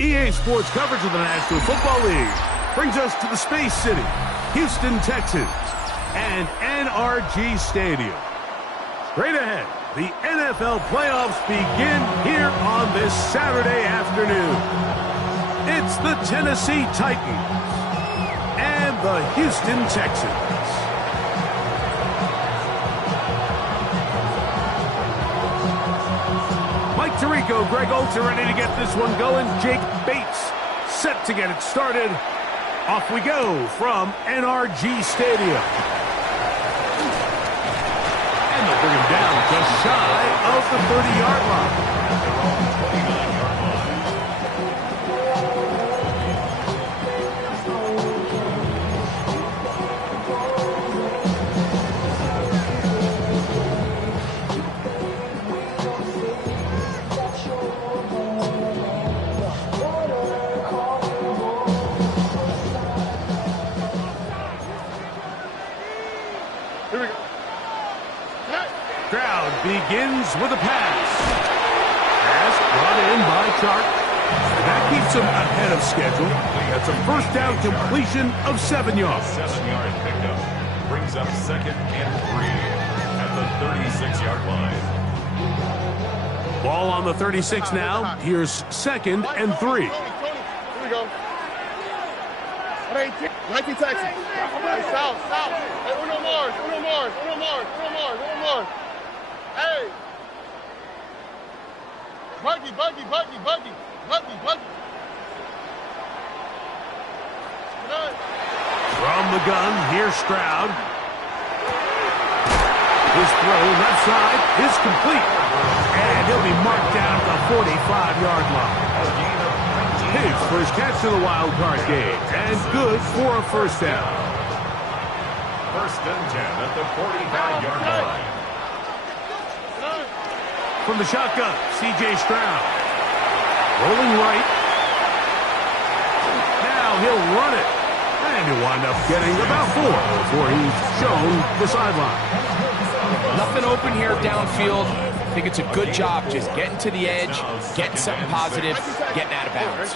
EA Sports coverage of the National Football League brings us to the Space City, Houston, Texas, and NRG Stadium. Straight ahead, the NFL playoffs begin here on this Saturday afternoon. It's the Tennessee Titans and the Houston Texans. Mike Tirico, Greg Olsen ready to get this one going. Jake Bates set to get it started. Off we go from NRG Stadium. And they'll bring him down just shy of the 30-yard line. Begins with a pass. Pass brought in by Chark. That keeps him ahead of schedule. That's a first down completion of 7 yards. 7-yard pickup brings up 2nd and 3 at the 36-yard line. Ball on the 36 now. Here's 2nd and 3. Here we go. 19 Texas. Hey, south. Hey, Uno Mars. Hey! Buggy. From the gun, here's Stroud. His throw left side is complete. And he'll be marked down at the 45-yard line. His first catch of the wild card game. And good for a first down. 1st and 10 at the 45-yard line. From the shotgun, C.J. Stroud. Rolling right. Now he'll run it. And he'll wind up getting about 4 before he's shown the sideline. Nothing open here downfield. I think it's a good job just getting to the edge, getting something positive, getting out of bounds.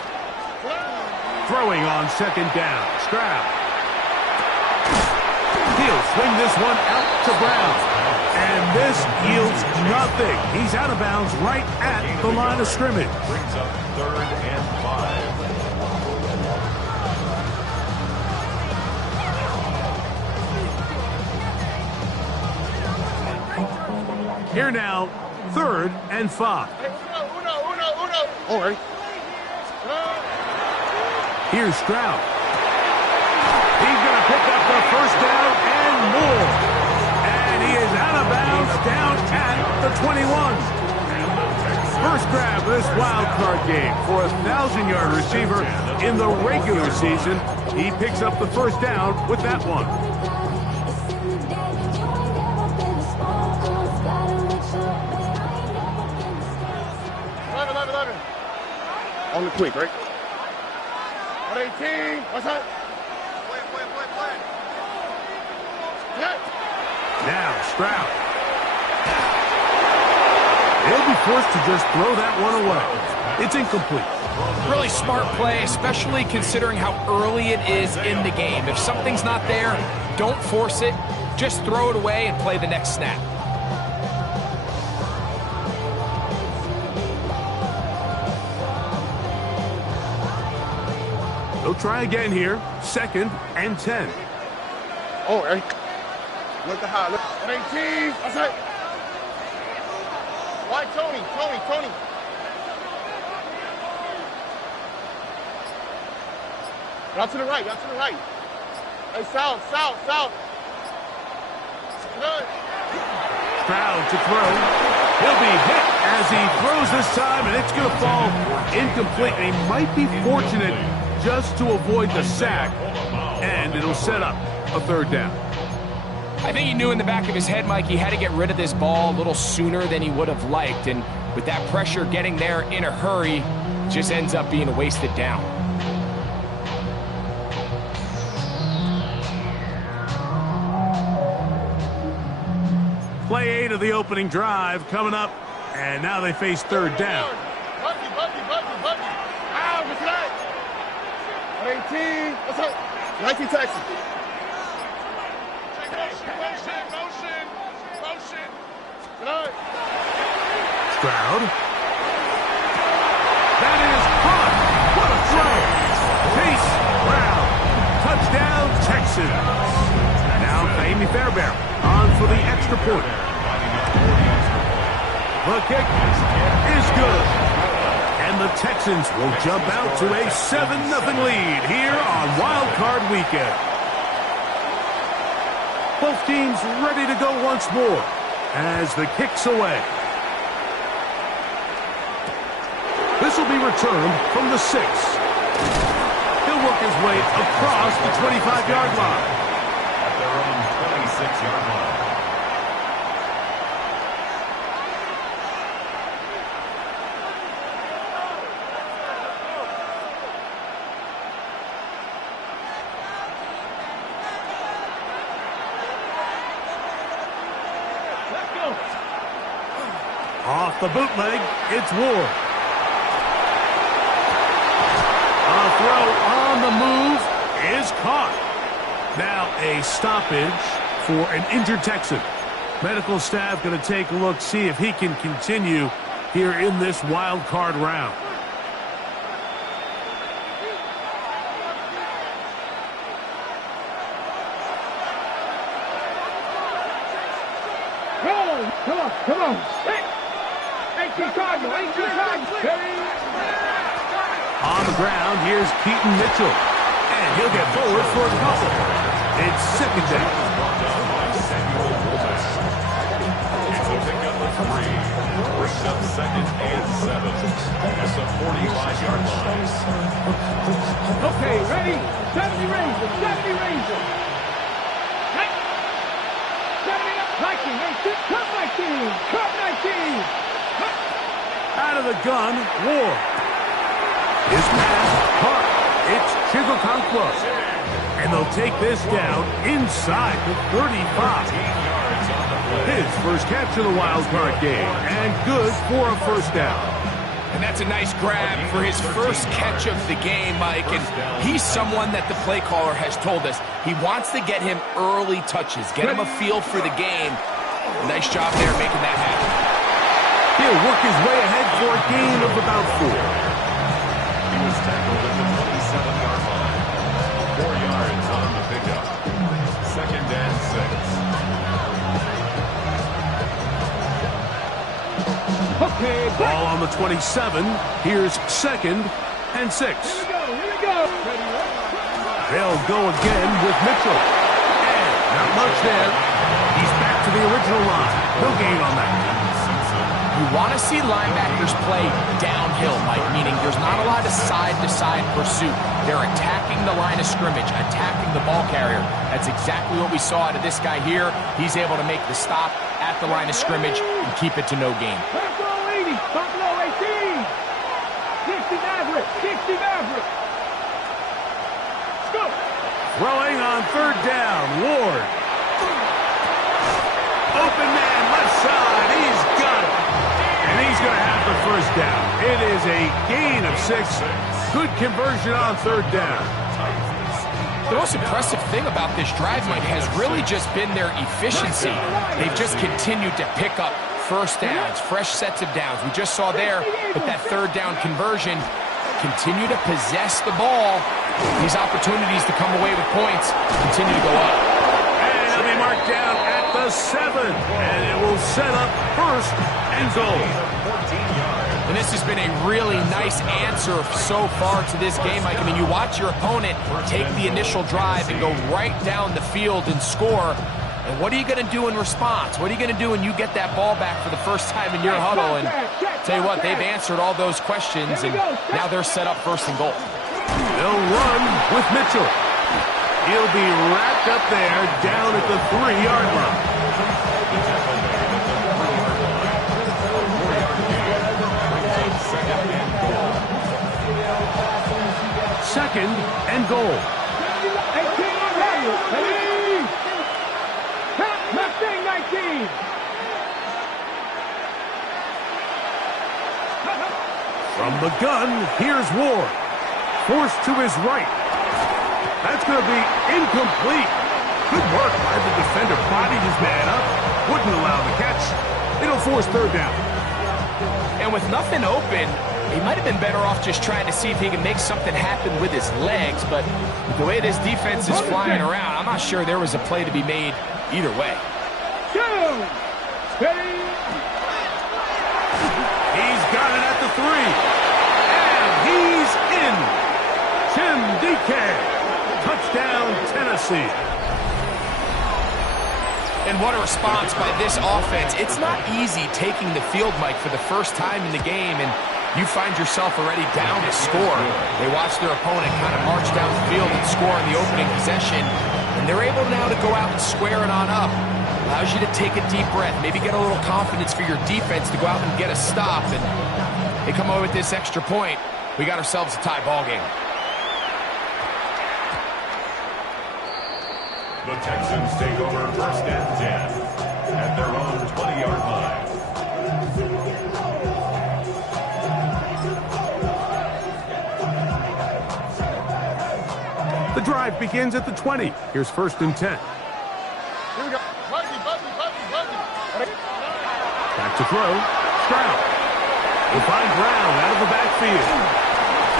Throwing on 2nd down, Stroud. He'll swing this one out to Brown. And this yields nothing. He's out of bounds right at the line of scrimmage. Brings up 3rd and 5. Here now, 3rd and 5. Uno. All right. Here's Stroud. He's going to pick up the first down and more. And he is out of bounds down at the 21. First grab of this wild card game for a 1,000-yard receiver in the regular season. He picks up the first down with that one. 11. On the quick, right? 118. What's that? Play. Now, Stroud. He'll be forced to just throw that one away. It's incomplete. Really smart play, especially considering how early it is in the game. If something's not there, don't force it. Just throw it away and play the next snap. He'll try again here. 2nd and 10. All right. Look the high. Look. 118. What's that? Why Tony? Out to the right. Hey, south. Good. Stroud to throw. He'll be hit as he throws this time, and it's going to fall incomplete. And he might be fortunate just to avoid the sack, and it'll set up a 3rd down. I think he knew in the back of his head, Mike, he had to get rid of this ball a little sooner than he would have liked. And with that pressure getting there in a hurry, just ends up being a wasted down. Play 8 of the opening drive coming up, and now they face 3rd down. Buggy. Ow, what's that? 118. What's up? 19 Texas. Motion. Good. Stroud. That is caught. What a throw. Chase Brown. Touchdown, Texans. Now Amy Fairbairn on for the extra point. The kick is good. And the Texans will jump out to a 7-0 lead here on Wild Card Weekend. Both teams ready to go once more as the kick's away. This will be returned from the 6. He'll work his way across the 25-yard line. At their own 26-yard line. Off the bootleg, it's Ward. A throw on the move is caught. Now a stoppage for an injured Texan. Medical staff going to take a look, see if he can continue here in this wild card round. Come on. Hey, Cardinal. On the ground, here's Keaton Mitchell. And he'll get forward for a couple. It's 2nd down. Brings up 2nd and 7. That's a 45-yard line. Okay, ready? 70 Razor. Hey! 70 up. Viking. Cut Viking. Out of the gun, Ward. His pass caught. It's Chigokankwa. And they'll take this down inside the 35. His first catch of the wild card game, and good for a 1st down. And that's a nice grab for his first catch of the game, Mike. And he's someone that the play caller has told us he wants to get him early touches, get him a feel for the game. Nice job there making that happen. He'll work his way ahead for a gain of about 4. He was tackled at the 27-yard line. 4 yards on the pickup. 2nd and 6. Okay, ball on the 27. Here's 2nd and 6. Here we go. They'll go again with Mitchell. And not much there. He's back to the original line. No gain on that. You want to see linebackers play downhill, Mike, meaning there's not a lot of side-to-side pursuit. They're attacking the line of scrimmage, attacking the ball carrier. That's exactly what we saw out of this guy here. He's able to make the stop at the line of scrimmage and keep it to no gain. Top row 80. Top row 18. 60 Maverick. 60 Maverick. Let's go. Throwing on 3rd down. Ward. Open man, left side. He's got it. And he's going to have the 1st down. It is a gain of 6. Good conversion on 3rd down. The most impressive thing about this drive, Mike, has really just been their efficiency. They've just continued to pick up 1st downs, fresh sets of downs. We just saw there with that 3rd down conversion, continue to possess the ball. These opportunities to come away with points continue to go up. And it'll be marked down at the 7. And it will set up 1st and goal. And this has been a really nice answer so far to this game, Mike. I mean, you watch your opponent take the initial drive and go right down the field and score. And what are you going to do in response? What are you going to do when you get that ball back for the first time in your huddle? And tell you what, they've answered all those questions, and now they're set up 1st and goal. They'll run with Mitchell. He'll be wrapped up there down at the 3-yard line. Second and goal. 18 ready. Mustang 19. From the gun, here's Ward. Forced to his right. That's going to be incomplete. Good work by the defender. Bodied his man up. Wouldn't allow the catch. It'll force 3rd down. And with nothing open, he might have been better off just trying to see if he can make something happen with his legs, but with the way this defense is flying around, I'm not sure there was a play to be made either way. He's got it at the 3. And he's in. Tim DK. Touchdown, Tennessee. And what a response by this offense. It's not easy taking the field, Mike, for the first time in the game, and you find yourself already down to score. They watch their opponent kind of march down the field and score in the opening possession, and they're able now to go out and square it on up. Allows you to take a deep breath, maybe get a little confidence for your defense to go out and get a stop, and they come away with this extra point. We got ourselves a tie ball game. The Texans take over 1st and 10 at their own 20-yard line. The drive begins at the 20. Here's 1st and 10. Here we go. Buggy. Back to throw. Stroud. He'll find Brown out of the backfield.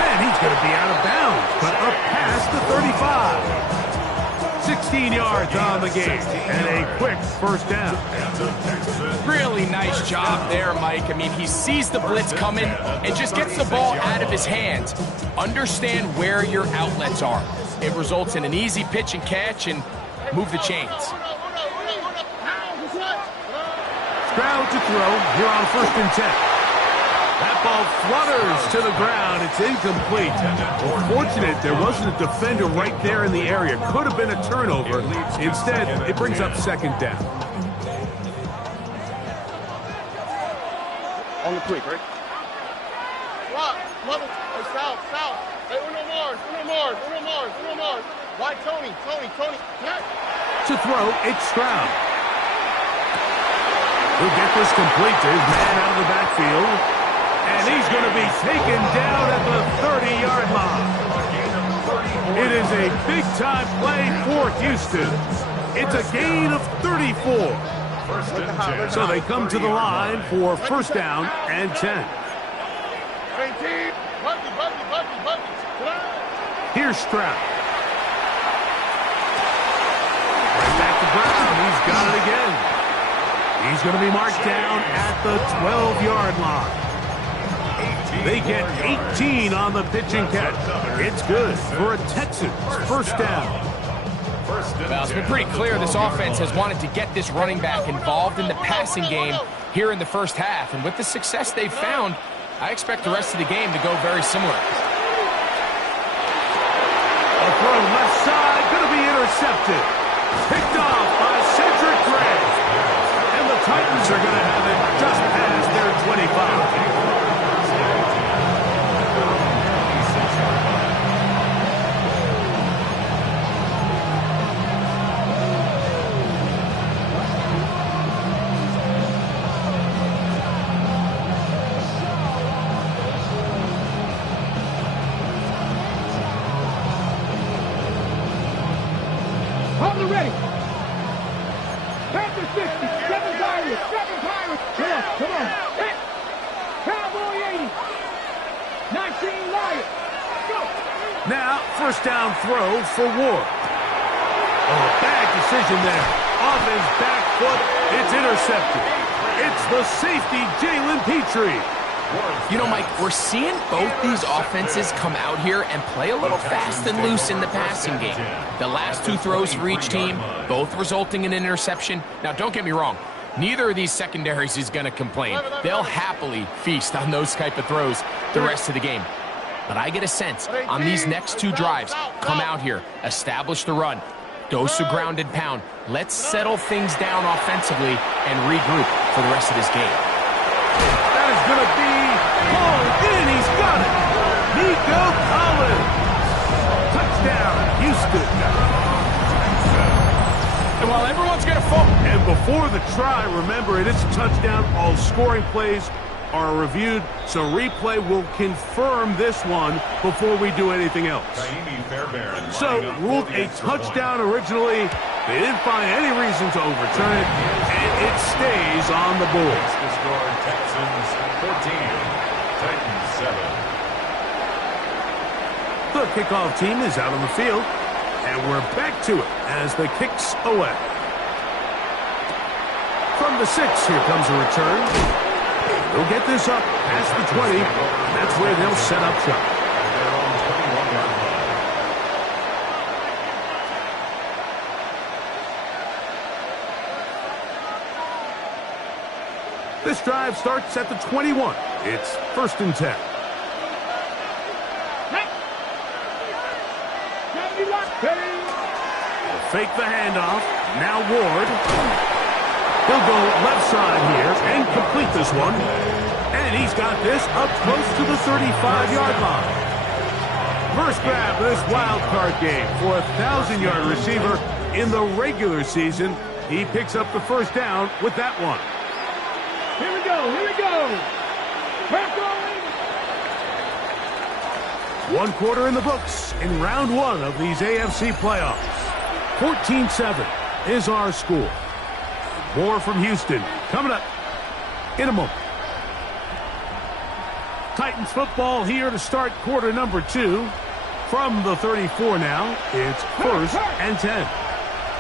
And he's going to be out of bounds, but up past the 35. 16 yards on the game, and a quick 1st down. Really nice job there, Mike. I mean, he sees the blitz coming and just gets the ball out of his hands. Understand where your outlets are. It results in an easy pitch and catch and move the chains. Stroud to throw here on 1st and 10. That ball flutters to the ground. It's incomplete. Fortunate there wasn't a defender right there in the area. Could have been a turnover. Instead, it brings up 2nd down. On the quick, right? Rock, level, south. Hey, Uno Mars. Why Tony? To throw, it's Stroud. He'll get this complete to his man out of the backfield. And he's going to be taken down at the 30-yard line. It is a big-time play for Houston. It's a gain of 34. First and 10. So they come to the line for first down and 10. Here's Stroud. Right back to Brown. He's got it again. He's going to be marked down at the 12-yard line. They get 18 on the pitch and catch. It's good for a Texans first down. Well, it's been pretty clear this offense has wanted to get this running back involved in the passing game here in the first half. And with the success they've found, I expect the rest of the game to go very similar. A throw left side, going to be intercepted. Picked off by Cedric Gray. And the Titans are going to have it just past their 25. Ready. Panther 60, 7 Pirates, 7 Pirates. Come on. Hit. Cowboy 80. 19 Lions. Go. Now, first down throw for Ward. Oh, bad decision there. Off his back foot, it's intercepted. It's the safety, Jalen Petrie. You know, Mike, we're seeing both these offenses come out here and play a little fast and loose in the passing game. The last two throws for each team, both resulting in an interception. Now, don't get me wrong. Neither of these secondaries is going to complain. They'll happily feast on those type of throws the rest of the game. But I get a sense on these next two drives, come out here, establish the run, dose of ground and pound. Let's settle things down offensively and regroup for the rest of this game. That is going to be hauled in. He's got it. Nico Collins. Touchdown, Houston. And while everyone's going to focus. And before the try, remember, it is a touchdown. All scoring plays are reviewed, so replay will confirm this one before we do anything else. So, ruled a touchdown originally. They didn't find any reason to overturn it, and it stays on the board. The score, Texans 14, Titans 7. The kickoff team is out on the field, and we're back to it as the kick's away. From the 6, here comes a return. They'll get this up past the 20. That's where they'll set up shop. Their own 21-yard line. This drive starts at the 21. It's first and 10. Fake the handoff. Now Ward. He'll go left side here and complete this one. And he's got this up close to the 35-yard line. First grab of this wild card game for a 1,000-yard receiver in the regular season. He picks up the first down with that one. Here we go. We're going. 1 quarter in the books in round 1 of these AFC playoffs. 14-7 is our score. More from Houston coming up in a moment. Titans football here to start quarter number 2. From the 34 now, it's first and 10.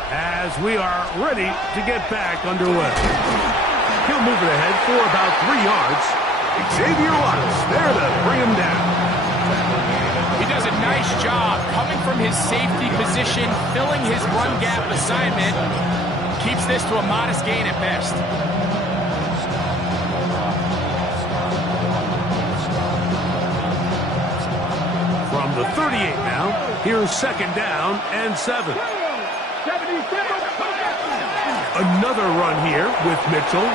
As we are ready to get back underway. He'll move it ahead for about 3 yards. Xavier Watts there to bring him down. He does a nice job coming from his safety position, filling his run gap assignment. Keeps this to a modest gain at best. From the 38 now, here's second down and 7. Another run here with Mitchell.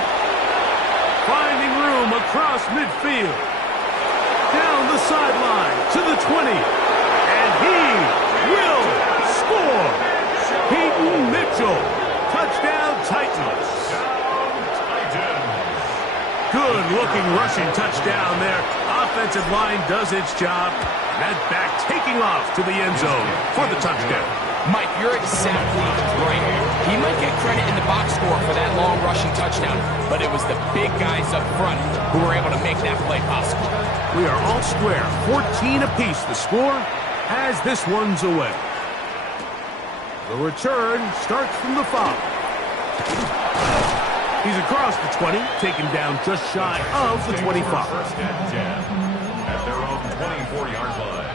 Finding room across midfield. Down the sideline to the 20. And he will score. Peyton Mitchell. Touchdown Titans. Good-looking rushing touchdown there. Offensive line does its job. That back taking off to the end zone for the touchdown. Mike, you're exactly right. He might get credit in the box score for that long rushing touchdown, but it was the big guys up front who were able to make that play possible. We are all square, 14 apiece the score as this one's away. The return starts from the 5. He's across the 20, taken down just shy of the 25. First and 10 at their own 24-yard line.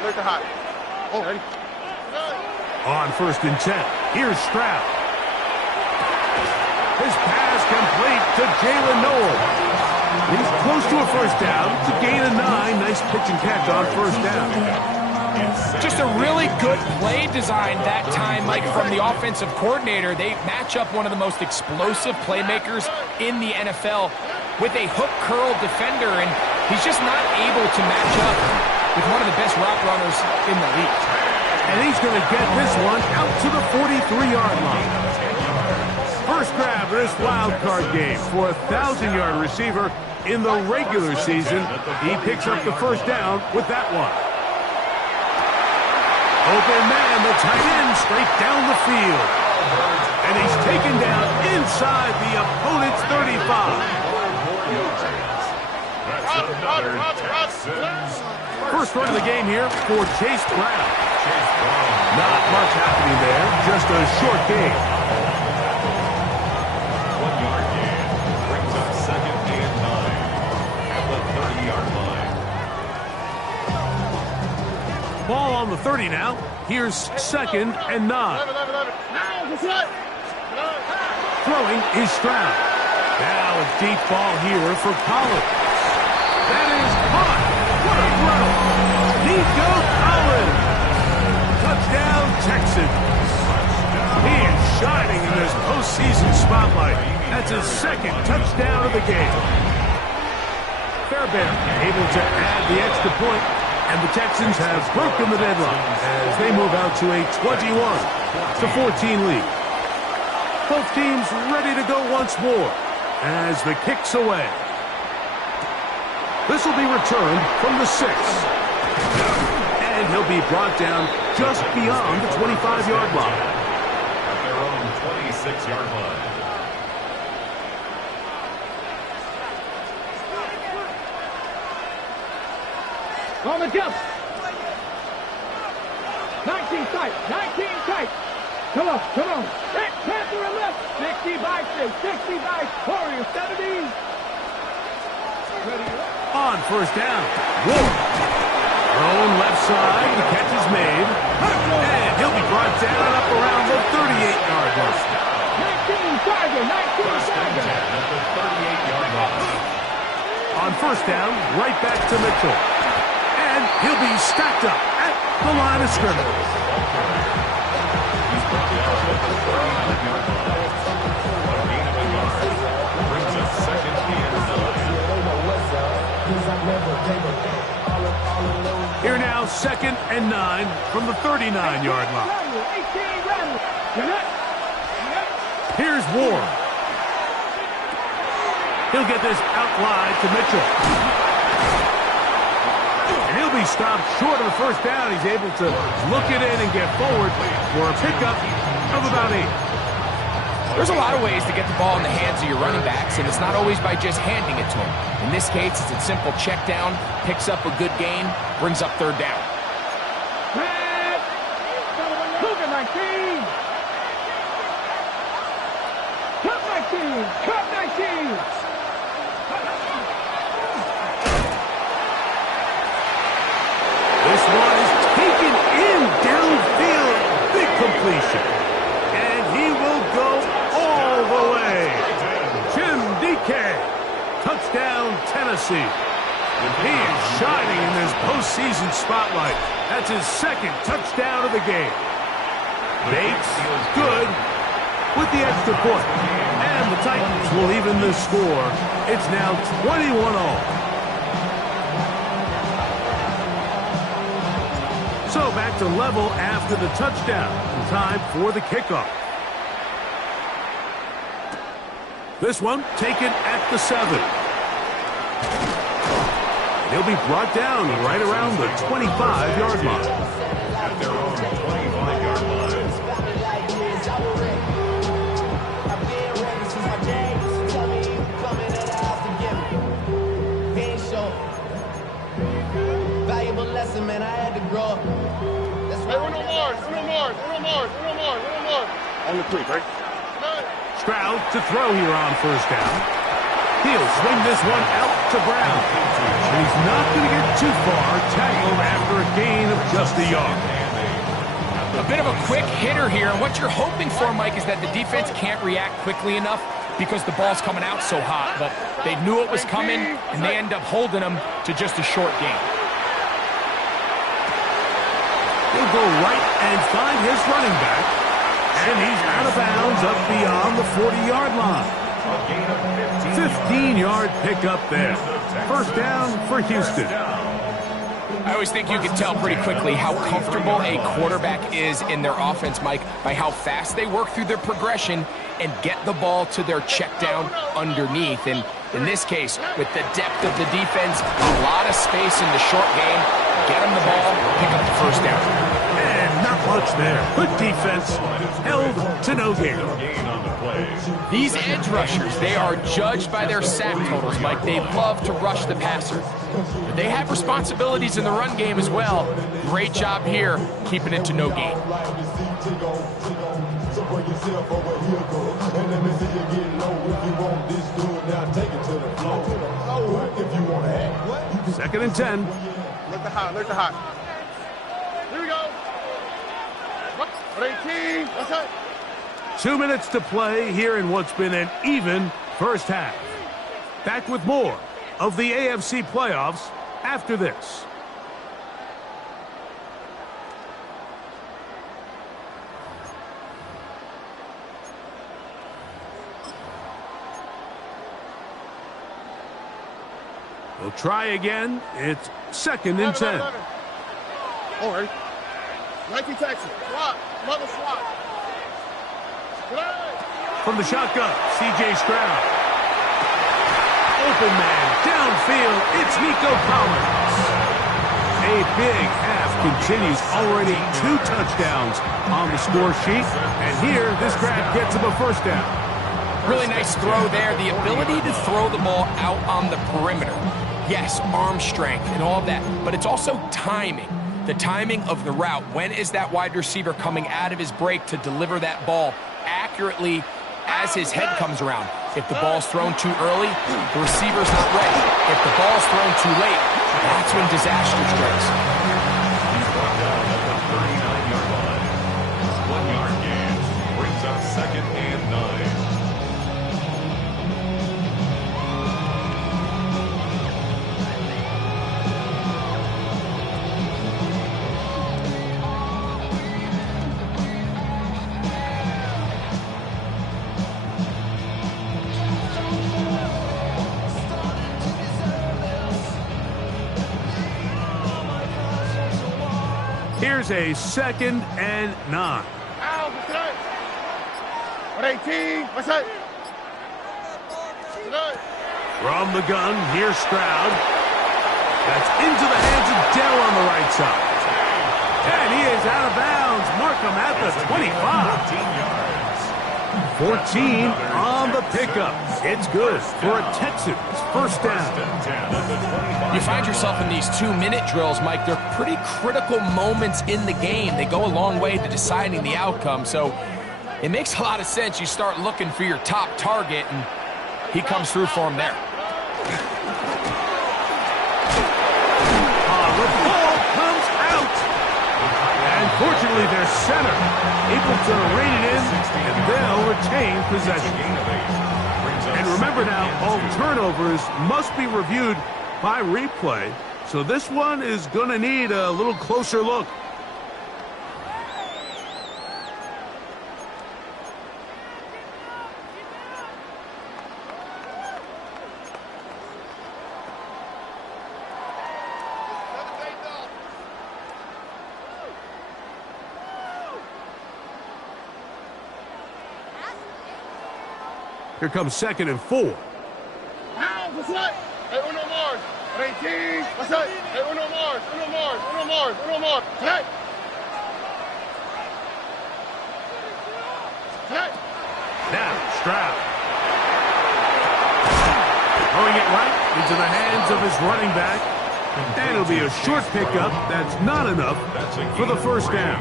Look at high. Oh, ready? On 1st and 10, here's Stroud. His pass complete to Jalen Noel. He's close to a first down. It's a gain of 9. Nice pitch and catch on first down. Just a really good play design that time, Mike, from the offensive coordinator. They match up one of the most explosive playmakers in the NFL with a hook curl defender, and he's just not able to match up with one of the best route runners in the league. And he's going to get this one out to the 43-yard line. First grab of this wild card game for a 1,000-yard receiver in the regular season. He picks up the first down with that one. Open man, the tight end, straight down the field. And he's taken down inside the opponent's 35. First run of the game here for Chase Brown. Not much happening there, just a short gain. 1-yard gain brings up 2nd and 9 at the 30-yard line. Ball on the 30 now. Here's 2nd and 9. Throwing is Stroud. Now a deep ball here for Collins. That is caught. What a throw. Nico Collins. Touchdown, Texans. He is shining in this postseason spotlight. That's his 2nd touchdown of the game. Fairbairn able to add the extra point, and the Texans have broken the deadline as they move out to a 21-14 lead. Both teams ready to go once more as the kick's away. This will be returned from the 6. And he'll be brought down just beyond the 25-yard line. At their own 26-yard line. On the jump. 19 tight. 19 tight. Come on. That Panther and left. 60 by 6. 60 by Warriors. 70. Ready. On first down. Whoa. Thrown left side. The catch is made. And he'll be brought down up around the 38-yard line. 19 Tiger. 19 Tiger. At the 38-yard line. On first down, right back to Mitchell. And he'll be stacked up at the line of scrimmage. He's brought down at the 39-yard line. A gain of a yard brings up 2nd and 9. Here now, 2nd and 9 from the 39-yard line. Here's Ward. He'll get this out wide to Mitchell. And he'll be stopped short of the first down. He's able to look it in and get forward for a pickup of about 8. There's a lot of ways to get the ball in the hands of your running backs, and it's not always by just handing it to them. In this case, it's a simple check down, picks up a good gain, brings up 3rd down. Cut 19. This one is taken in downfield. Big completion. And he will go all the way. Jim DK. Touchdown, Tennessee. He is shining in this postseason spotlight. That's his 2nd touchdown of the game. Bates, good with the extra point. And the Titans will even the score. It's now 21-all. So back to level after the touchdown. Time for the kickoff. This one taken at the 7. He'll be brought down right around the 25-yard line. At their own 25-yard line. Valuable lesson, man. I had to grow up. Hey, Uno Mars. On the 3, right? Stroud to throw here on first down. He'll swing this one out to Brown. He's not going to get too far, tackled after a gain of just a yard. A bit of a quick hitter here, and what you're hoping for, Mike, is that the defense can't react quickly enough because the ball's coming out so hot, but they knew it was coming, and they end up holding them to just a short gain. He'll go right and find his running back, and he's out of bounds up beyond the 40-yard line. 15-yard pickup there. First down for Houston. I always think you can tell pretty quickly how comfortable a quarterback is in their offense, Mike, by how fast they work through their progression and get the ball to their check down underneath. And in this case, with the depth of the defense, a lot of space in the short game, get them the ball, pick up the first down. And not much there. Good defense, held to no gain. These edge rushers, they are judged by their sack totals, Mike. They love to rush the passer. But they have responsibilities in the run game as well. Great job here, keeping it to no gain. Second and 10. Look the hot. Here we go. 18. That's it. 2 minutes to play here in what's been an even first half. Back with more of the AFC playoffs after this. They'll try again. It's second and 10. All right. Nike Texas. Swat. Mother swat. From the shotgun, C.J. Stroud. Open man, downfield, it's Nico Collins. A big half continues, already 2 touchdowns on the score sheet. And here, this grab gets him a first down. Really nice throw there. The ability to throw the ball out on the perimeter. Yes, arm strength and all that, but it's also timing. The timing of the route. When is that wide receiver coming out of his break to deliver that ball accurately as his head comes around? If the ball's thrown too early, the receiver's not ready. If the ball's thrown too late, that's when disaster strikes. He's brought down at the 39-yard line. 1-yard gain brings up second and 9. Here's a second and 9. Ow, what's that? 18. What's that? From the gun, here's Stroud. That's into the hands of Dell on the right side. And he is out of bounds. Markham at the 25. 14 on the pickup. It's good for a Texans first down. You find yourself in these 2-minute drills, Mike. They're pretty critical moments in the game. They go a long way to deciding the outcome. So it makes a lot of sense. You start looking for your top target, and he comes through for him there. The ball comes out. And fortunately, their center able to rein it in, and they'll retain possession. And remember now, all turnovers must be reviewed by replay. So this one is going to need a little closer look. Here comes 2nd and 4. Pounds, what's up? Hey, uno más. 18. What's up? Hey, uno más. Uno más. Uno más. Uno más. Hey. Hey. Now, Stroud. Throwing it right into the hands of his running back. And it'll be a short pickup. That's not enough for the first down.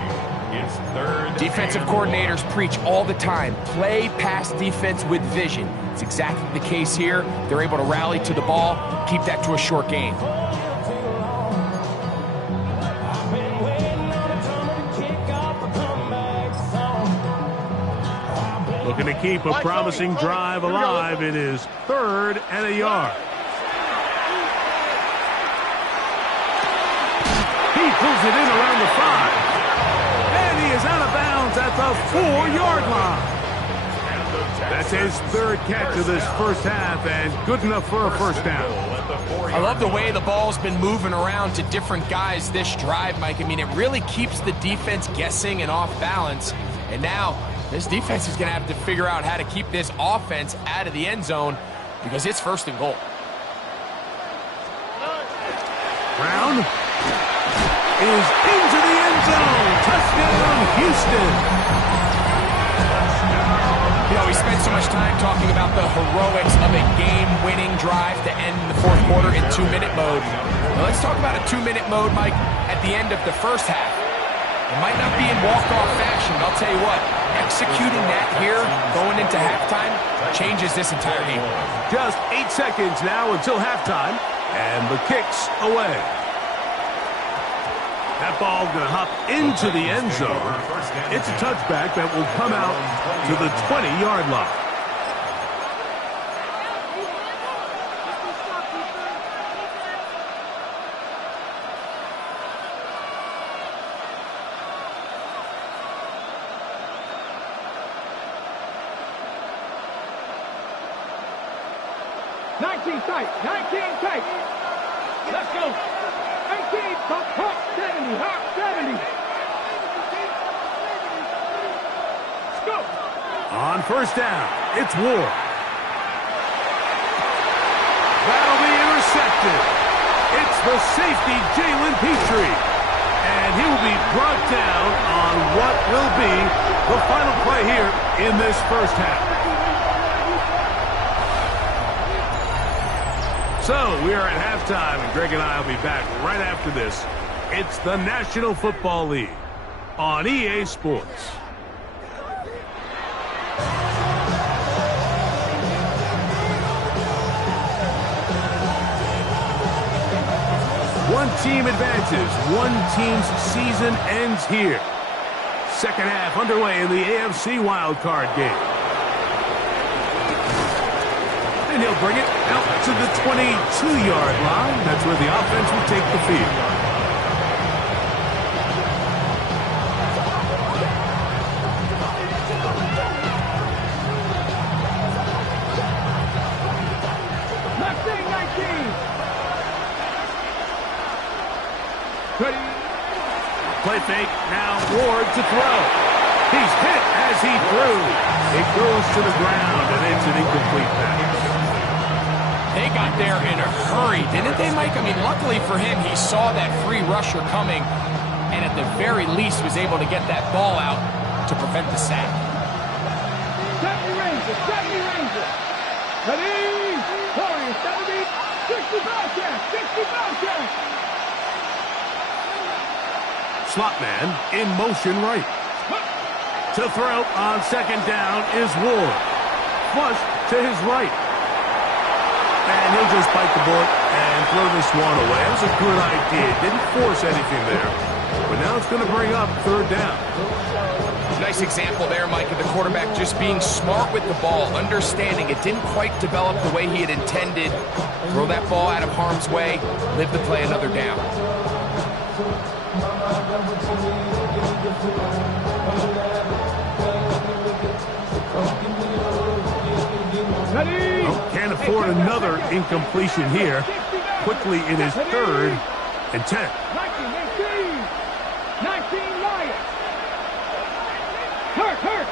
It's 3rd. Defensive coordinators preach all the time, play pass defense with vision. It's exactly the case here. They're able to rally to the ball, keep that to a short gain. Looking to keep a promising drive alive. It is 3rd and a yard. He pulls it in around the 5. And he is out of bounds at the 4-yard line. That's his 3rd catch of this first half, and good enough for a first down. I love the way the ball's been moving around to different guys this drive, Mike. I mean, it really keeps the defense guessing and off balance. And now, this defense is going to have to figure out how to keep this offense out of the end zone because it's 1st and goal. Brown is into the end zone. Touchdown, Houston. You know, we spent so much time talking about the heroics of a game-winning drive to end the 4th quarter in 2-minute mode. Now let's talk about a 2-minute mode, Mike, at the end of the first half. It might not be in walk-off fashion, but I'll tell you what, executing that here, going into halftime, changes this entire game. Just 8 seconds now until halftime, and the kick's away. That ball going to hop into the end zone. It's a touchback that will come out to the 20-yard line. Tight, 19 tight. Let's go. 18, Hawk 70, Hawk 70. Let's go. On first down, it's Ward. That'll be intercepted. It's the safety, Jalen Petrie. And he will be brought down on what will be the final play here in this first half. So, we are at halftime, and Greg and I will be back right after this. It's the National Football League on EA Sports. One team advances. One team's season ends here. Second half underway in the AFC wildcard game. And he'll bring it out to the 22-yard line. That's where the offense will take the field. Play fake, now Ward to throw. He's hit as he threw. It goes to the ground, and it's an incomplete pass. They got there in a hurry, didn't they, Mike? I mean, luckily for him, he saw that free rusher coming, and at the very least was able to get that ball out to prevent the sack. 70 Rangers, 70 Rangers. Ready, 40, 70, 65 chance, 65 chance. Slot man in motion right. To throw on second down is Ward. Flush to his right. And he'll just bite the bullet and throw this one away. That was a good idea. Didn't force anything there. But now it's going to bring up third down. Nice example there, Mike, of the quarterback just being smart with the ball, understanding it didn't quite develop the way he had intended. Throw that ball out of harm's way, live to play another down. Oh, can't afford another incompletion here. Quickly in his third and 10. 19 Lions. Hurt.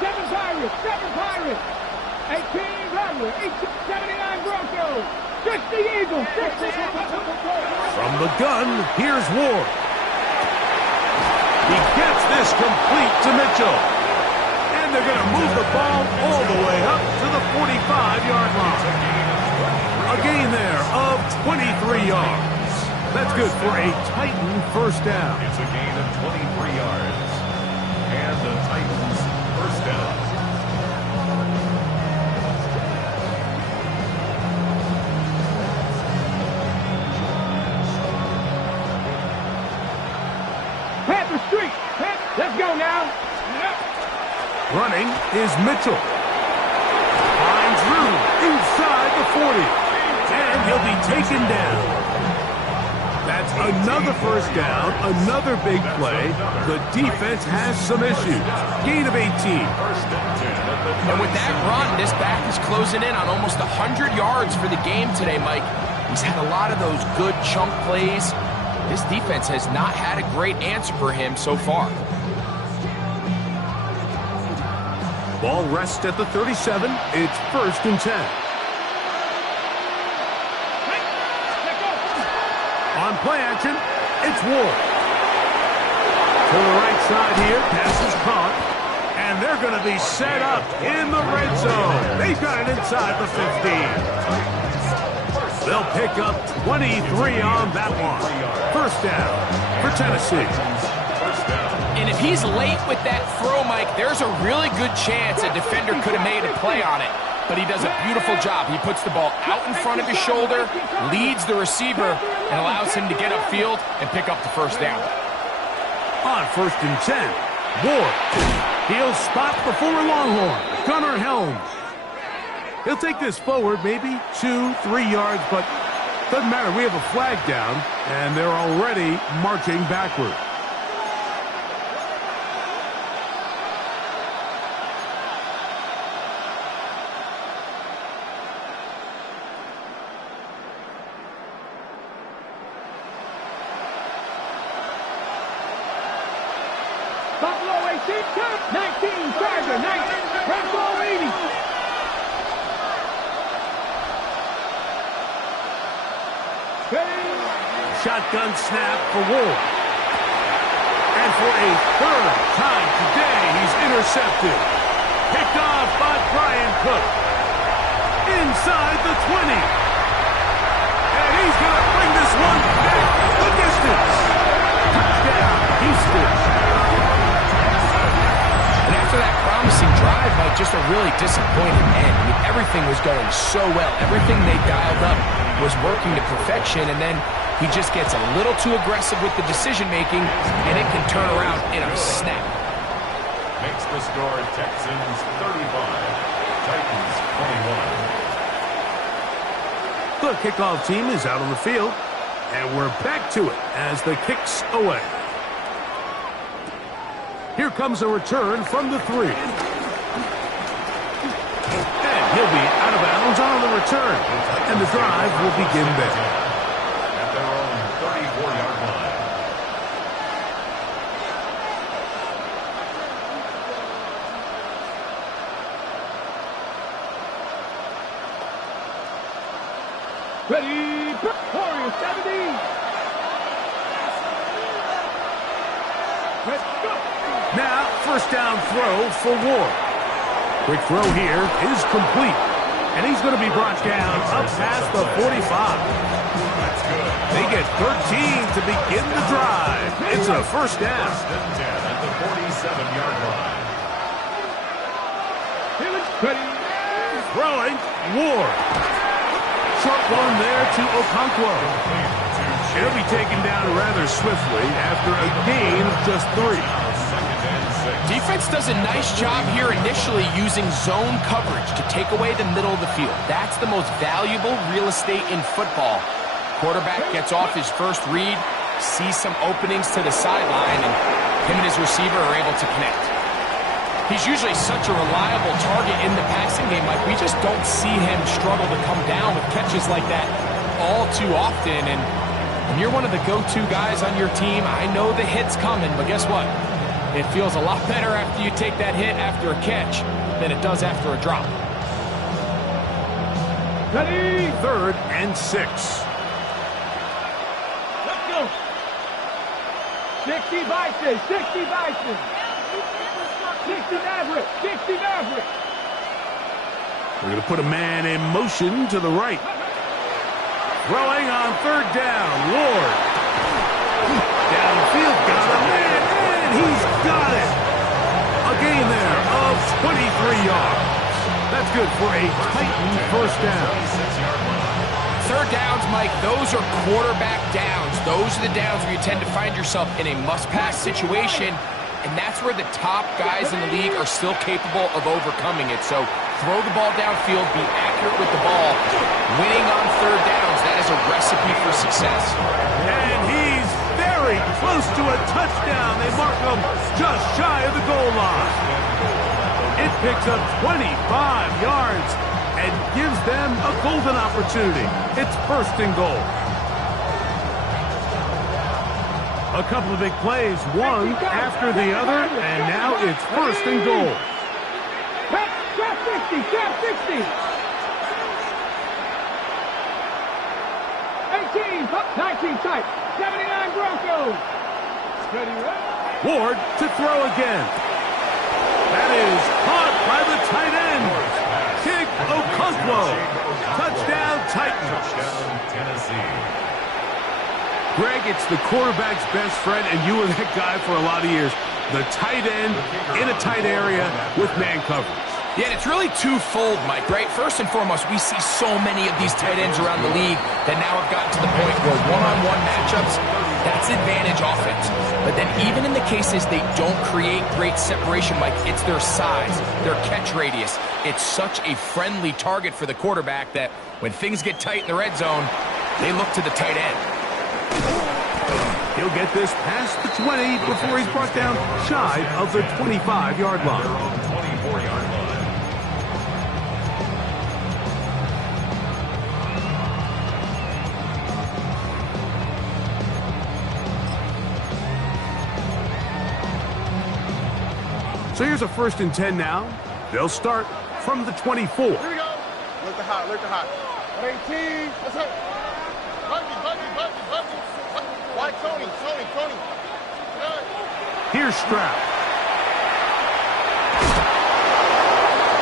7 Pirates, 7 Pirates, 18 Rumblers, 79 Broncos, 60 Eagles, 60 From the gun, here's Ward. He gets this complete to Mitchell. And they're going to move the ball all the way up to the 45-yard line. A gain there of 23 yards. That's good for a Titan first down. It's a gain of 23 yards. And the Titans first down. Panther Street. Let's go now. Running is Mitchell. Finds room inside the 40. And he'll be taken down. That's another first down, another big play. The defense has some issues. Gain of 18. And with that run, this back is closing in on almost 100 yards for the game today, Mike. He's had a lot of those good chunk plays. This defense has not had a great answer for him so far. Ball rests at the 37. It's 1st and 10. On play action, it's Ward. To the right side here, pass is caught. And they're going to be set up in the red zone. They've got it inside the 15. They'll pick up 23 on that one. First down for Tennessee. And if he's late with that throw, Mike, there's a really good chance a defender could have made a play on it. But he does a beautiful job. He puts the ball out in front of his shoulder, leads the receiver, and allows him to get upfield and pick up the first down. On 1st and 10, Ward. He'll spot before Longhorn. Gunnar Helms. He'll take this forward maybe 2-3 yards, but doesn't matter. We have a flag down, and they're already marching backward. Buffalo 18, 19, Charger 19, Red Bull 80. Shotgun snap for Ward. And for a 3rd time today, he's intercepted. Picked off by Brian Cook. Inside the 20. And he's going to bring this one back the distance. Touchdown, Houston. And after that promising drive, Mike, just a really disappointing end. I mean, everything was going so well. Everything they dialed up was working to perfection, and then he just gets a little too aggressive with the decision-making, and it can turn around in a snap. Makes the score Texans 35, Titans 21. The kickoff team is out on the field, and we're back to it as the kick's away. Here comes a return from the 3. And he'll be out of bounds on the return, and the drive will begin there. At their own 34-yard line. Ready, Warriors 70. Let's go. Now, first down throw for Ward. Quick throw here is complete. And he's going to be brought down up past the 45. They get 13 to begin the drive. It's a first down. First and 10 at the 47-yard line. Ready. Throwing, Ward. Short one there to Okonkwo. He'll be taken down rather swiftly after a gain of just 3. Defense does a nice job here initially using zone coverage to take away the middle of the field. That's the most valuable real estate in football. Quarterback gets off his first read, sees some openings to the sideline, and him and his receiver are able to connect. He's usually such a reliable target in the passing game. Like, we just don't see him struggle to come down with catches like that all too often. And when you're one of the go-to guys on your team, I know the hit's coming, but guess what? It feels a lot better after you take that hit after a catch than it does after a drop. Ready? 3rd and 6. Let's go. 60 Bison, 60 Bison. 60 Maverick, 60 Maverick. We're going to put a man in motion to the right. Throwing on 3rd down. Ward. Downfield, got a man, and he's got it. A gain there of 23 yards. That's good for a Titan 1st down. 3rd downs, Mike, those are quarterback downs. Those are the downs where you tend to find yourself in a must-pass situation, and that's where the top guys in the league are still capable of overcoming it. So throw the ball downfield, be accurate with the ball. Winning on 3rd downs, that is a recipe for success. And he's very close to a touchdown. They mark him just shy of the goal line. It picks up 25 yards and gives them a golden opportunity. It's 1st and goal. A couple of big plays, one after the other, and now it's 1st and goal. Trap 60, trap 60. 18, 19 tight. 79 Broncos. Ready, Ward to throw again. That is caught by the tight end. Kick Okonkwo. Touchdown Titans. Touchdown Tennessee. Greg, it's the quarterback's best friend, and you were that guy for a lot of years. The tight end in a tight area with man coverage. Yeah, and it's really twofold, Mike, right? First and foremost, we see so many of these tight ends around the league that now have gotten to the point where one-on-one matchups, that's advantage offense. But then even in the cases they don't create great separation, Mike, it's their size, their catch radius. It's such a friendly target for the quarterback that when things get tight in the red zone, they look to the tight end. He'll get this past the 20 before he's brought down shy of the 25-yard line. 24-yard line. So here's a 1st and 10 now. They'll start from the 24. Here we go. Look the hot, look the hot. 18. Let's go. Buggy. Why Tony? Here's Stroud.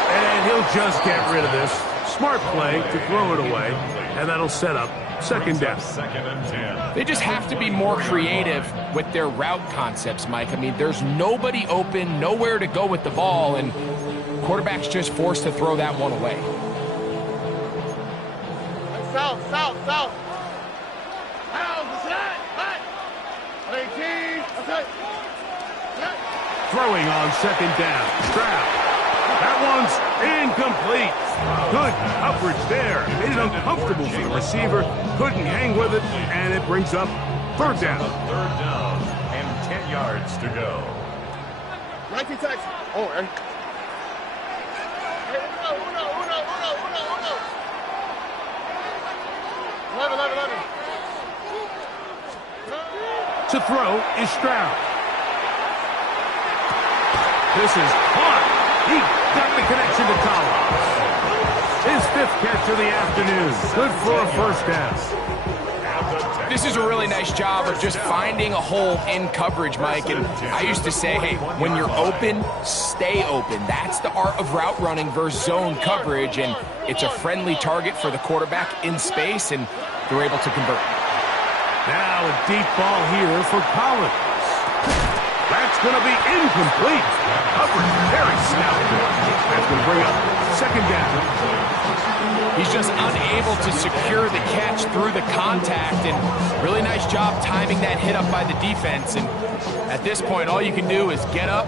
And he'll just get rid of this. Smart play to throw it away, and that'll set up 2nd down. 2nd and 10. They just have to be more creative with their route concepts, Mike. I mean, there's nobody open, nowhere to go with the ball, and quarterback's just forced to throw that one away. South. Hot. 18. Okay. Throwing on 2nd down. Stroud. That one's incomplete. Good coverage there. Made it uncomfortable for the receiver. Couldn't hang with it, and it brings up 3rd down. 3rd down and 10 yards to go. 19 Texas. Oh, hey. Uno. 11. To throw is Stroud. This is caught. He got the connection to Collins. His 5th catch of the afternoon. Good for a 1st down. This is a really nice job of just finding a hole in coverage, Mike. And I used to say, hey, when you're open, stay open. That's the art of route running versus zone coverage. And it's a friendly target for the quarterback in space, and they're able to convert. Now a deep ball here for Collins. That's going to be incomplete. Coverage very stout. That's going to bring up 2nd down. He's just unable to secure the catch through the contact, and really nice job timing that hit up by the defense. And at this point, all you can do is get up,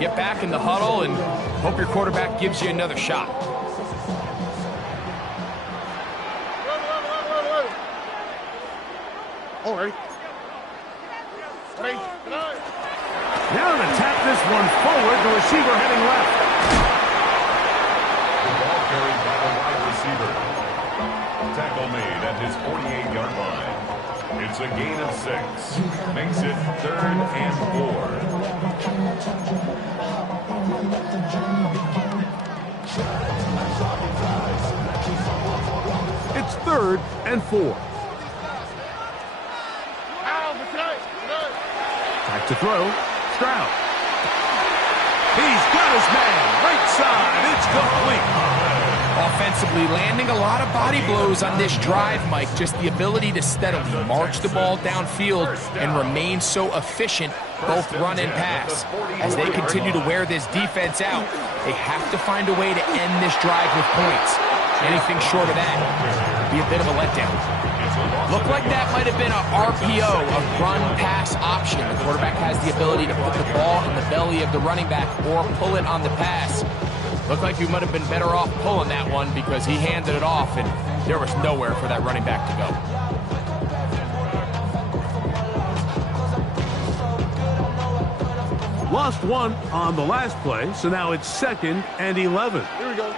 get back in the huddle, and hope your quarterback gives you another shot. Oh, ready? Now to tap this one forward, the receiver heading left. The ball carried by the wide receiver. Tackle made at his 48-yard line. It's a gain of 6. Makes it 3rd and 4. It's 3rd and 4. Back to throw. Stroud. He's got his man. Right side. It's complete. Offensively, landing a lot of body blows on this drive, Mike. Just the ability to steadily march the ball downfield and remain so efficient, both run and pass. As they continue to wear this defense out, they have to find a way to end this drive with points. Anything short of that would be a bit of a letdown. Looked like that might have been a RPO, a run-pass option. The quarterback has the ability to put the ball in the belly of the running back or pull it on the pass. Looked like you might have been better off pulling that one because he handed it off, and there was nowhere for that running back to go. Lost one on the last play, so now it's 2nd and 11. Here we go.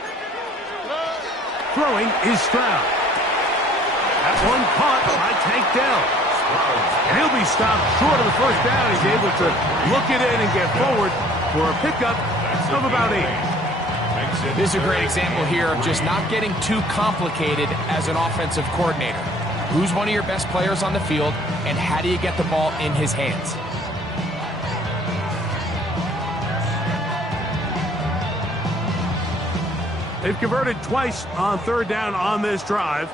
Throwing is Stroud. That one caught by Tank Dell. And he'll be stopped short of the first down. He's able to look it in and get forward for a pickup of about 8. This is a great example here of just not getting too complicated as an offensive coordinator. Who's one of your best players on the field, and how do you get the ball in his hands? They've converted twice on 3rd down on this drive.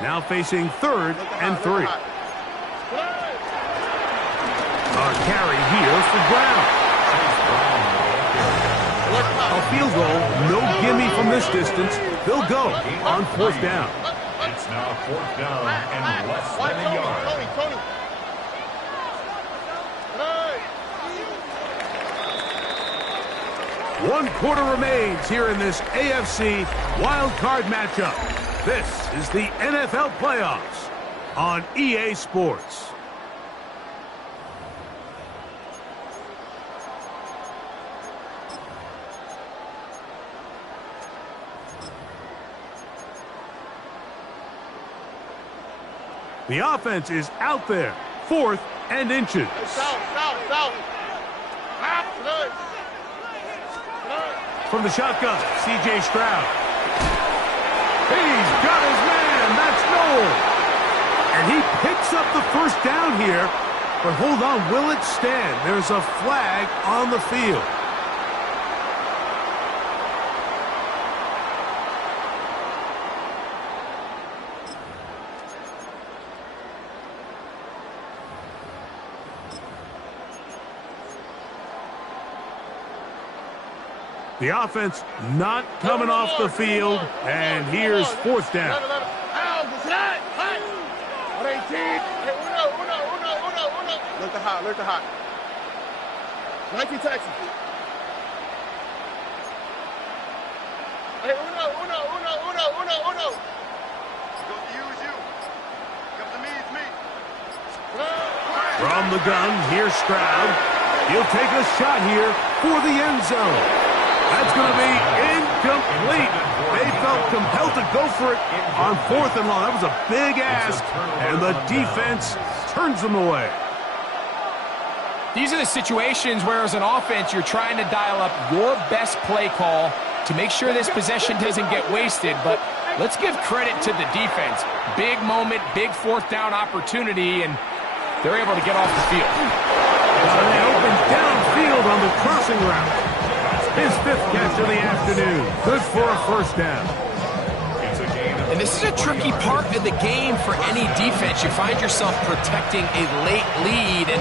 Now facing 3rd and 3. A carry here for Brown. A field goal, no gimme from this distance. They'll go on 4th down. It's now 4th down and less than a yard. Tony. 1 quarter remains here in this AFC wild card matchup. This is the NFL playoffs on EA Sports. The offense is out there, 4th and inches. South. From the shotgun, C.J. Stroud. He's got his man. That's Noel. And he picks up the first down here. But hold on, will it stand? There's a flag on the field. The offense not coming off the field, and here's 4th down. Look the hot. 19 Texas. Hey, uno. Use you. Come to me, it's me. From the gun, here's Stroud. He'll take a shot here for the end zone. That's going to be incomplete. They felt compelled to go for it on 4th and long. That was a big ask, and the defense turns them away. These are the situations where, as an offense, you're trying to dial up your best play call to make sure this possession doesn't get wasted. But let's give credit to the defense. Big moment, big 4th down opportunity, and they're able to get off the field. They open downfield on the crossing route. His 5th catch of the afternoon. Good for a first down. And this is a tricky part of the game for any defense. You find yourself protecting a late lead, and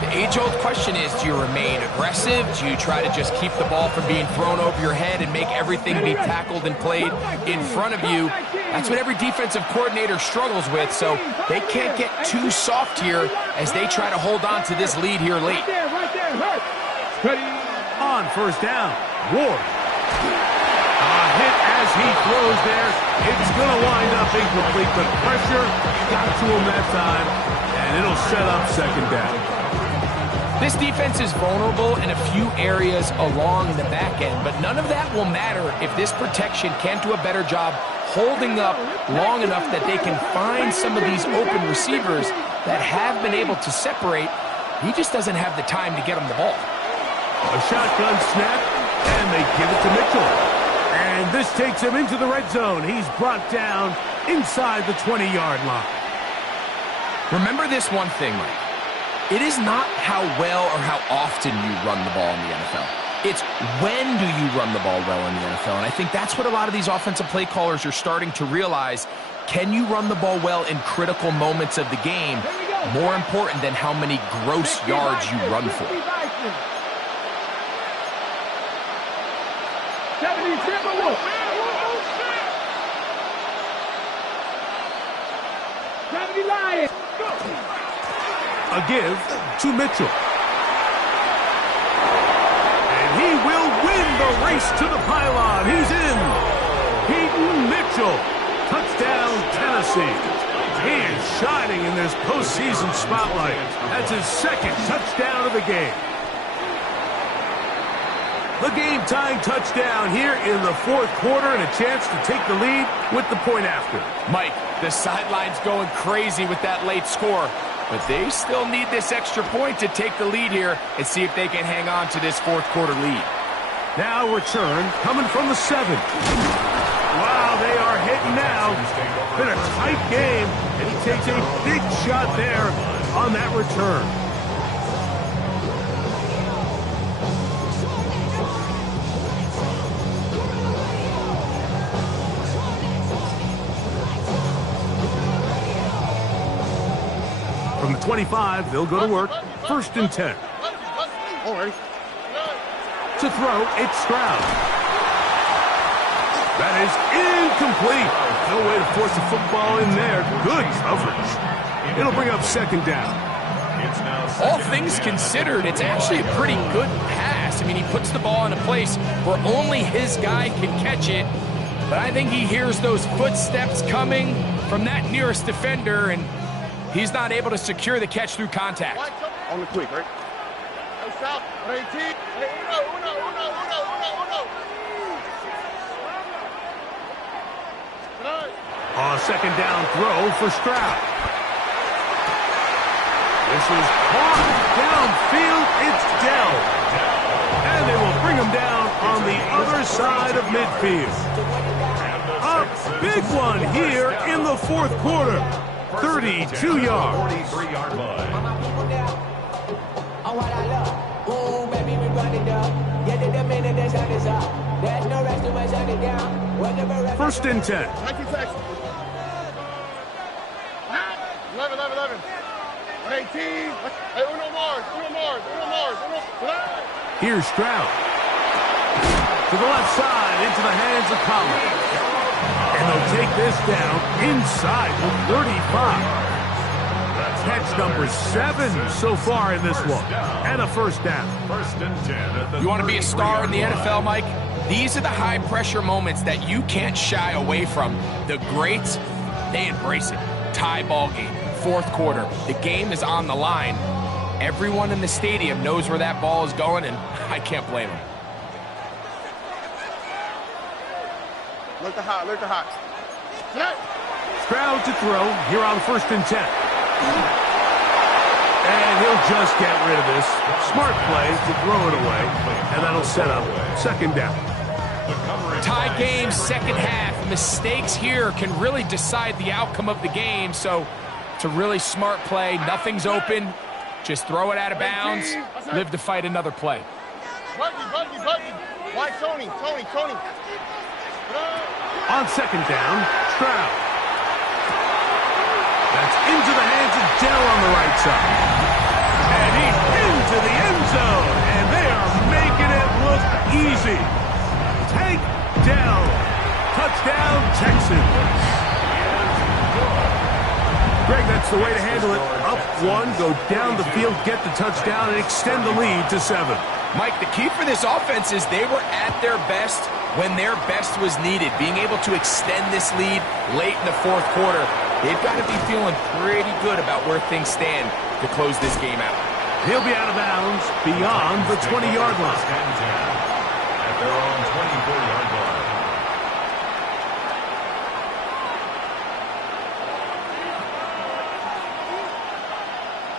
the age-old question is, do you remain aggressive? Do you try to just keep the ball from being thrown over your head and make everything be tackled and played in front of you? That's what every defensive coordinator struggles with, so they can't get too soft here as they try to hold on to this lead here late. On 1st down, Ward. A hit as he throws there. It's going to wind up incomplete. The pressure got to him that time, and it'll set up 2nd down. This defense is vulnerable in a few areas along the back end, but none of that will matter if this protection can't do a better job holding up long enough that they can find some of these open receivers that have been able to separate. He just doesn't have the time to get him the ball. A shotgun snap, and they give it to Mitchell. And this takes him into the red zone. He's brought down inside the 20-yard line. Remember this one thing, Mike. It is not how well or how often you run the ball in the NFL. It's when do you run the ball well in the NFL. And I think that's what a lot of these offensive play callers are starting to realize. Can you run the ball well in critical moments of the game? More important than how many gross yards you run for. 70 Lions. A give to Mitchell. And he will win the race to the pylon. He's in. Peyton Mitchell. Touchdown, Tennessee. He is shining in this postseason spotlight. That's his second touchdown of the game. The game-tying touchdown here in the fourth quarter and a chance to take the lead with the point after. Mike, the sideline's going crazy with that late score. But they still need this extra point to take the lead here and see if they can hang on to this fourth quarter lead. Now return coming from the 7. Wow, they are hitting now. Been a tight game, and he takes a big shot there on that return. From the 25, they'll go to work. 1st and 10. All right. To throw, it's Stroud. That is incomplete. No way to force the football in there. Good coverage. It'll bring up 2nd down. All things considered, it's actually a pretty good pass. I mean, he puts the ball in a place where only his guy can catch it. But I think he hears those footsteps coming from that nearest defender, and he's not able to secure the catch through contact. On the quick, right? Hey, stop. 18. Hey, uno. A 2nd down throw for Stroud. This is caught downfield. It's Dell. And they will bring him down on the other side of midfield. A big one here in the fourth quarter. 32 yards. 43-yard line. First and 10. 19 seconds. 11. 18. Hey, uno Mars. Here's Stroud. To the left side, into the hands of Collins. And they'll take this down inside the 35. Catch number 7 so far in this one. And a 1st down. 1st and 10 at the You want to be a star in the NFL, Mike? These are the high-pressure moments that you can't shy away from. The greats, they embrace it. Tie ball game, fourth quarter. The game is on the line. Everyone in the stadium knows where that ball is going, and I can't blame them. Look the hot. Stroud to throw here on 1st and 10. And he'll just get rid of this. Smart play to throw it away. And that'll set up 2nd down. Tie game, second half. Mistakes here can really decide the outcome of the game. So it's a really smart play. Nothing's open. Just throw it out of bounds. Live to fight another play. Buggy. Why Tony? On 2nd down, Stroud. That's into the hands of Dell on the right side. And he's into the end zone. And they are making it look easy. Tank Dell. Touchdown, Texans. Greg, that's the way to handle it. Up 1, go down the field, get the touchdown, and extend the lead to 7. Mike, the key for this offense is they were at their best when their best was needed. Being able to extend this lead late in the fourth quarter, they've got to be feeling pretty good about where things stand to close this game out. He'll be out of bounds beyond the 20-yard line. At their own 24-yard line.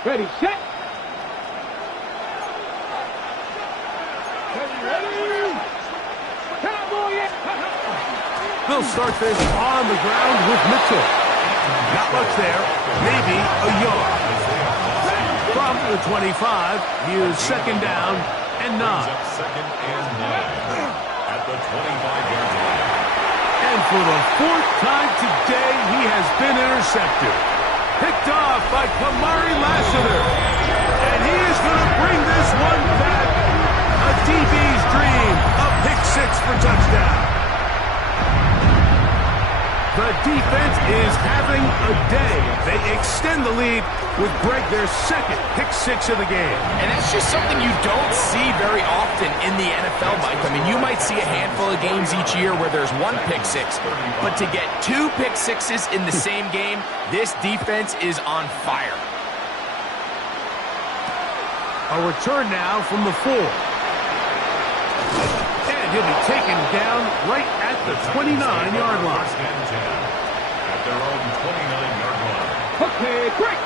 Ready, set. Ready. Cowboy. They'll start this on the ground with Mitchell. Not much there, maybe a yard. From the 25, here's second down and 9. Second and 9 at the 25-yard line. And for the 4th time today, he has been intercepted. Picked off by Kamari Lassiter. And he is going to bring this one back. A DB's dream. A pick 6 for touchdown. The defense is having a day. They extend the lead with Greg their second pick 6 of the game. And that's just something you don't see very often in the NFL, Mike. I mean, you might see a handful of games each year where there's 1 pick 6, but to get 2 pick 6s in the same game, this defense is on fire. A return now from the 4. And he'll be taken down right at the 29-yard line. At their own 29-yard line. Okay, break.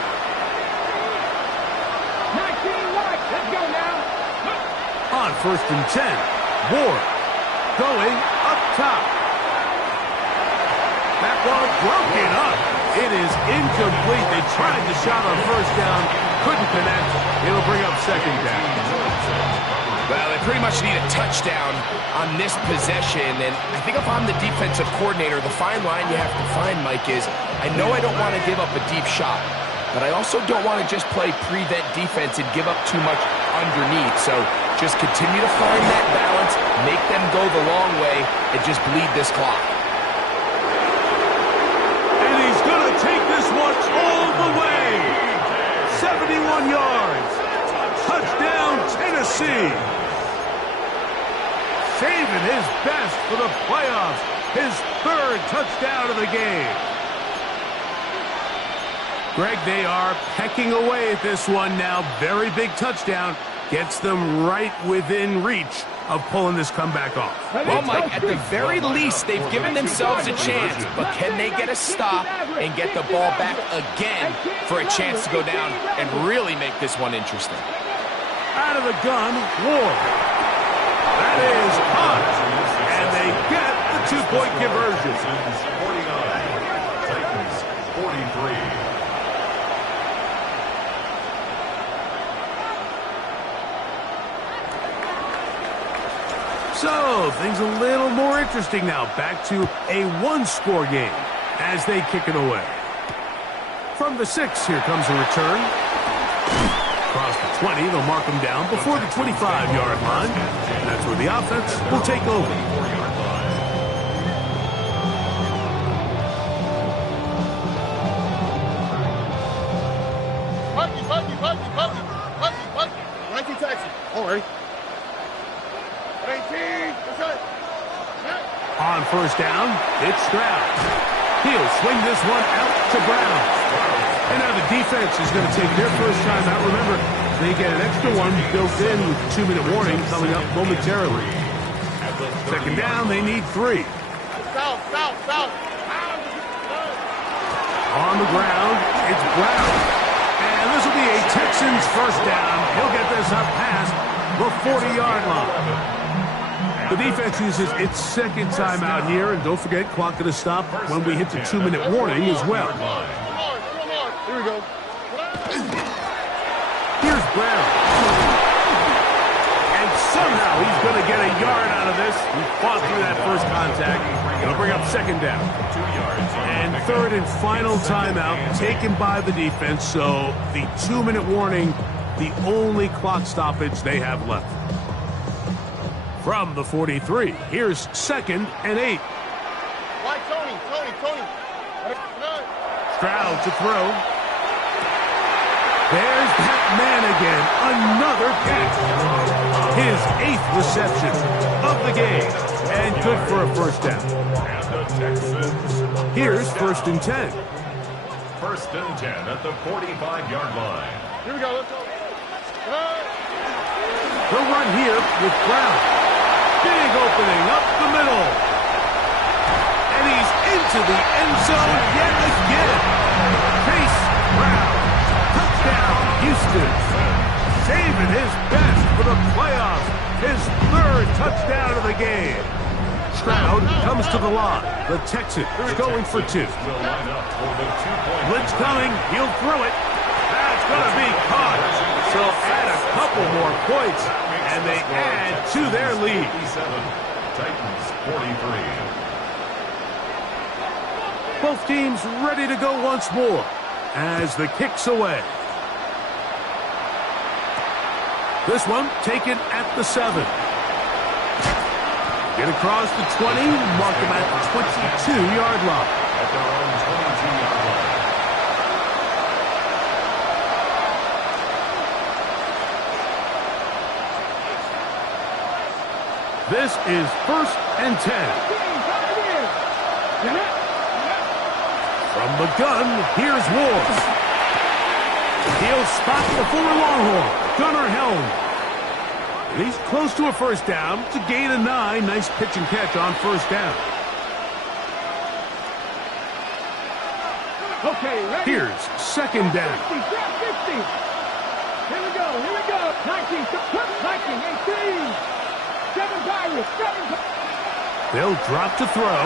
19 wide. Let's go now. On 1st and 10, Ward going up top. That ball broken up. It is incomplete. They tried the shot on 1st down, couldn't connect. It'll bring up 2nd down. Well, they pretty much need a touchdown on this possession, and I think if I'm the defensive coordinator, the fine line you have to find, Mike, is I know I don't want to give up a deep shot, but I also don't want to just play prevent defense and give up too much underneath. So just continue to find that balance, make them go the long way, and just bleed this clock. And he's going to take this one all the way. 71 yards. Touchdown, Tennessee. Saving his best for the playoffs. His 3rd touchdown of the game. Greg, they are pecking away at this one now. Very big touchdown. Gets them right within reach of pulling this comeback off. Well, Mike, at the very least, they've given themselves a chance, but can they get a stop and get the ball back again for a chance to go down and really make this one interesting? Out of the gun, Ward. That is caught. And they get the 2-point conversion. 49, Titans 43. So, things a little more interesting now. Back to a 1-score game as they kick it away. From the 6, here comes a return. Across the 20, they'll mark them down before the 25-yard line. And that's where the offense will take over. Pucky. 19 taxi. All right. 18. What's that? On 1st down, it's Stroud. He'll swing this one out to Brown. And now the defense is going to take their first time out. Remember, they get an extra one built in with 2-minute warning coming up momentarily. 2nd down, they need 3. South. On the ground, it's Brown. And this will be a Texans first down. He'll get this up past the 40-yard line. The defense uses its 2nd time out here, and don't forget, clock going to stop when we hit the 2-minute warning as well. Here we go. Here's Brown. And somehow he's going to get a yard out of this. He fought through that first contact. It'll bring up 2nd down. 2 yards. And 3rd and final timeout taken by the defense, so the 2-minute warning, the only clock stoppage they have left. From the 43, here's 2nd and 8. Why, Tony? Stroud to throw. There's that man again. Another catch. His 8th reception of the game. And good for a first down. And the Texans. Here's 1st and 10. 1st and 10 at the 45-yard line. Here we go. Let's go. The run here with Brown. Big opening up the middle. And he's into the end zone yet again. Chase Brown. Touchdown, Houston. Saving his best for the playoffs. His third touchdown of the game. Stroud comes to the line. The Texans going for two. Blitz coming. He'll throw it. That's going to be caught. So add a couple more points, and they add to their lead. Titans 43. Both teams ready to go once more as the kick's away. This one taken at the 7. Get across the 20, mark them at the 22-yard line. At their own 22-yard line. This is 1st and 10. From the gun, here's Ward. He'll spot the former Longhorn, Gunnar Helm. He's close to a first down. It's a gain of 9. Nice pitch and catch on first down. Okay, ready? Here's second down. 50, 50. Here we go, 19, 18. 7 Pirates, 7. They'll drop to throw.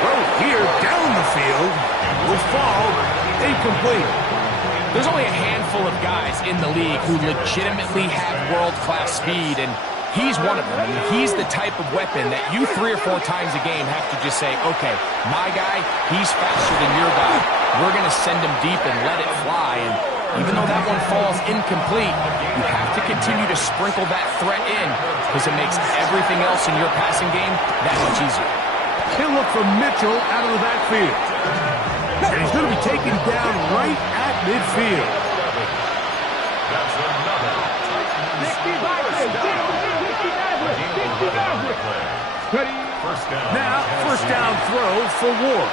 Throw here down the field. Will fall incomplete. There's only a handful of guys in the league who legitimately have world-class speed, and he's one of them. I mean, he's the type of weapon that you 3 or 4 times a game have to just say, okay, my guy, he's faster than your guy. We're going to send him deep and let it fly. And even though that one falls incomplete, you have to continue to sprinkle that threat in because it makes everything else in your passing game that much easier. He'll look for Mitchell out of the backfield. And he's going to be taken down right at midfield. That's another first down. Now, first down throw for Ward.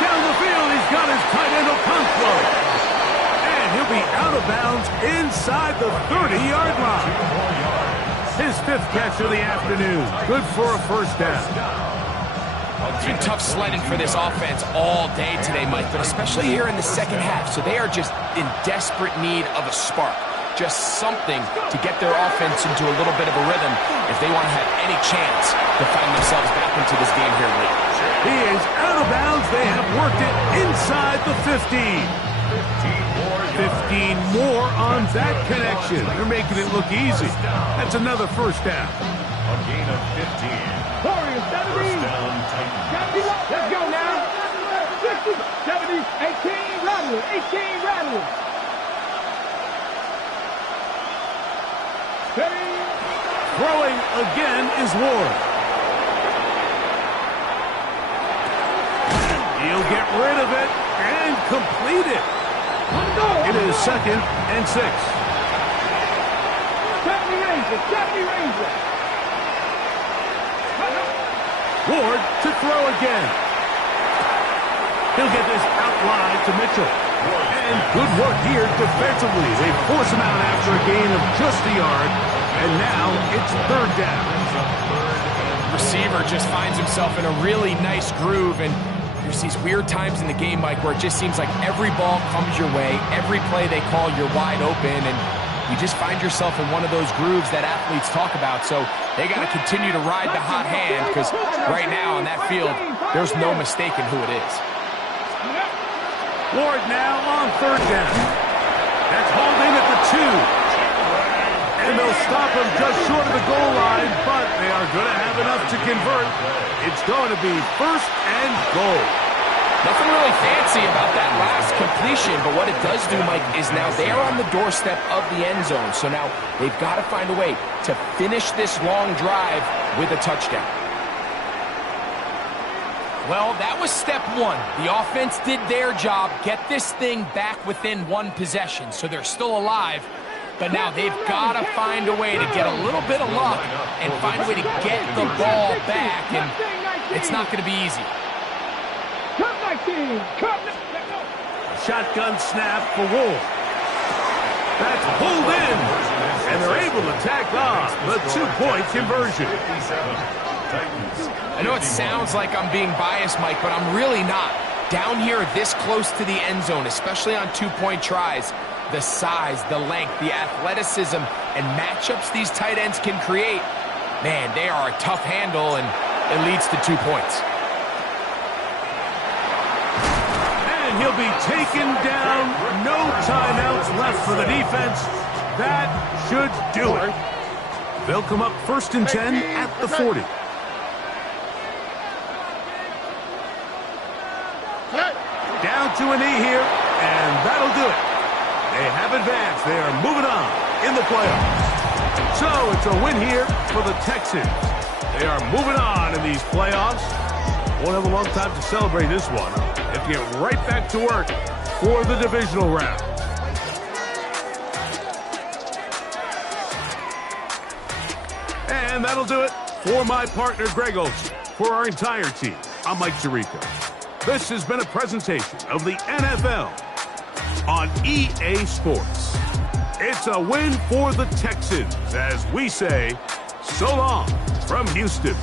Down the field, he's got his tight end Okonkwo. And he'll be out of bounds inside the 30-yard line. His 5th catch of the afternoon. Good for a first down. It's been tough sledding for this offense all day today, Mike, but especially here in the second half. So they are just in desperate need of a spark. Just something to get their offense into a little bit of a rhythm if they want to have any chance to find themselves back into this game here late. He is out of bounds. They have worked it inside the 15. 15 more on that connection. They're making it look easy. That's another first down. A gain of 15. Warriors, 70. First down, Titans. Let's go now. 60, 70, 18, Rattler, 18, Rattler. Throwing again is Ward. He'll get rid of it and complete it. It is 2nd and 6. 70 Rangers, 70 Rangers. Ward to throw again. He'll get this out wide to Mitchell. And good work here defensively. They force him out after a gain of just a yard. And now it's 3rd down. Receiver just finds himself in a really nice groove, and there's these weird times in the game, Mike, where it just seems like every ball comes your way, every play they call, you're wide open, and you just find yourself in one of those grooves that athletes talk about. So they got to continue to ride the hot hand, because right now on that field, there's no mistaking who it is. Ward now on 3rd down. That's hauled in at the 2. And they'll stop him just short of the goal line, but they are going to have enough to convert. It's going to be 1st and goal. Nothing really fancy about that last completion, but what it does do, Mike, is now they're on the doorstep of the end zone. So now they've got to find a way to finish this long drive with a touchdown. Well, that was step 1. The offense did their job, get this thing back within 1 possession, so they're still alive. But now they've got to find a way to get a little bit of luck and find a way to get the ball back, and it's not going to be easy. shotgun snap for Wolf. That's pulled in, and they're able to tack on the 2-point conversion. I know it sounds like I'm being biased, Mike, but I'm really not. Down here this close to the end zone, especially on 2-point tries, the size, the length, the athleticism, and matchups these tight ends can create, man, they are a tough handle, and it leads to 2 points. And he'll be taken down. No timeouts left for the defense. That should do it. They'll come up 1st and 10 at the 40. Down to a knee here, and that'll do it. They have advanced. They are moving on in the playoffs. So it's a win here for the Texans. They are moving on in these playoffs. Won't have a long time to celebrate this one. They have to get right back to work for the divisional round. And that'll do it for my partner, Greg Olsen. For our entire team, I'm Mike Tirico. This has been a presentation of the NFL on EA Sports. It's a win for the Texans as we say so long from Houston.